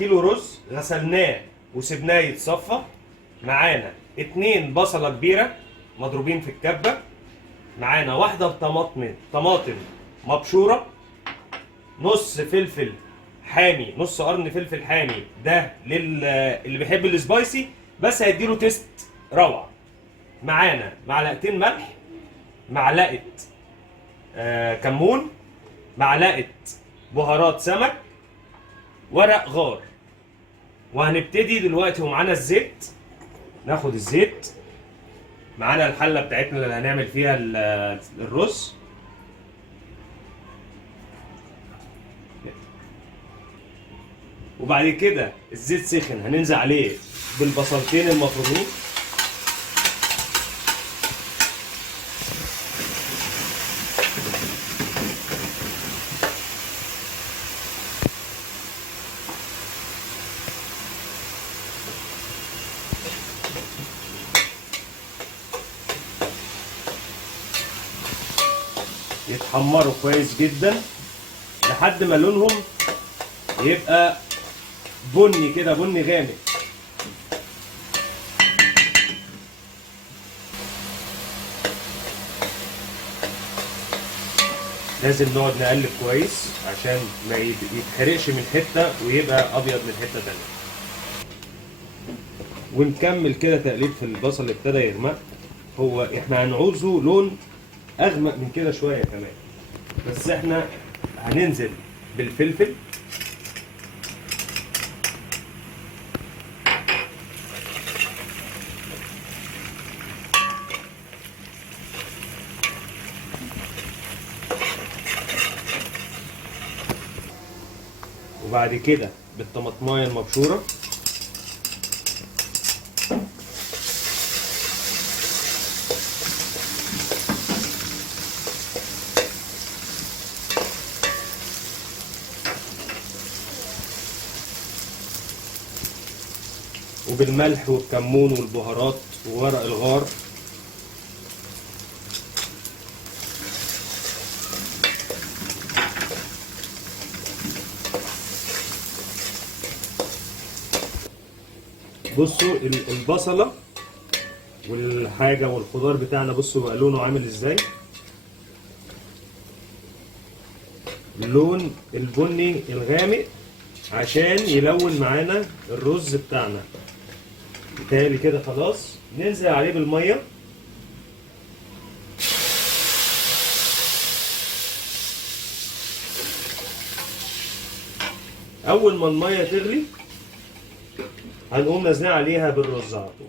كيلو رز غسلناه وسبناه يتصفى. معانا 2 بصله كبيره مضروبين في الكبه. معانا واحده طماطم مبشوره. نص فلفل حامي، نص قرن فلفل حامي، ده اللي بيحب السبايسي بس هيديله تيست روعه. معانا معلقتين ملح، معلقه كمون، معلقه بهارات سمك، ورق غار. وهنبتدي دلوقتي ومعانا الزيت. ناخد الزيت. معانا الحله بتاعتنا اللي هنعمل فيها الرز. وبعد كده الزيت سخن هننزل عليه بالبصلتين المفرومين. يتحمروا كويس جدا لحد ما لونهم يبقى بني كده، بني غامق. لازم نقعد نقلب كويس عشان ما يتحرقش من حته ويبقى ابيض من حته تانيه. ونكمل كده تقليب في البصل اللي ابتدى يغمق. هو احنا هنعوزه لون اغمق من كده شويه كمان، بس احنا هننزل بالفلفل. وبعد كده بالطماطمايه المبشوره. وبالملح والكمون والبهارات وورق الغار. بصوا البصله والحاجه والخضار بتاعنا، بصوا بقى لونه عامل ازاي. اللون البني الغامق عشان يلون معانا الرز بتاعنا. بالتالي كده خلاص ننزل عليه بالميه. اول ما الميه تغلي هنقوم نازلين عليها بالرز على طول.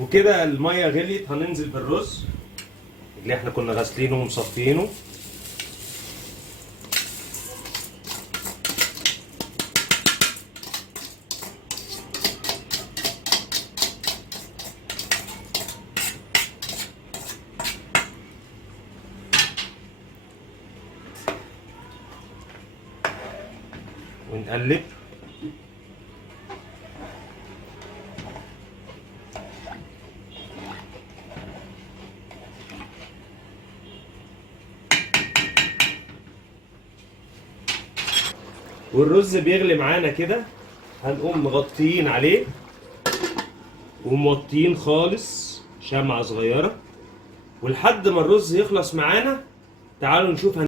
وكده الميه غليت هننزل بالرز اللي احنا كنا غاسلينه ومصفينه. ونقلب. والرز بيغلي معانا كده هنقوم مغطيين عليه وموطيين خالص شمعة صغيرة، ولحد ما الرز يخلص معانا. تعالوا نشوف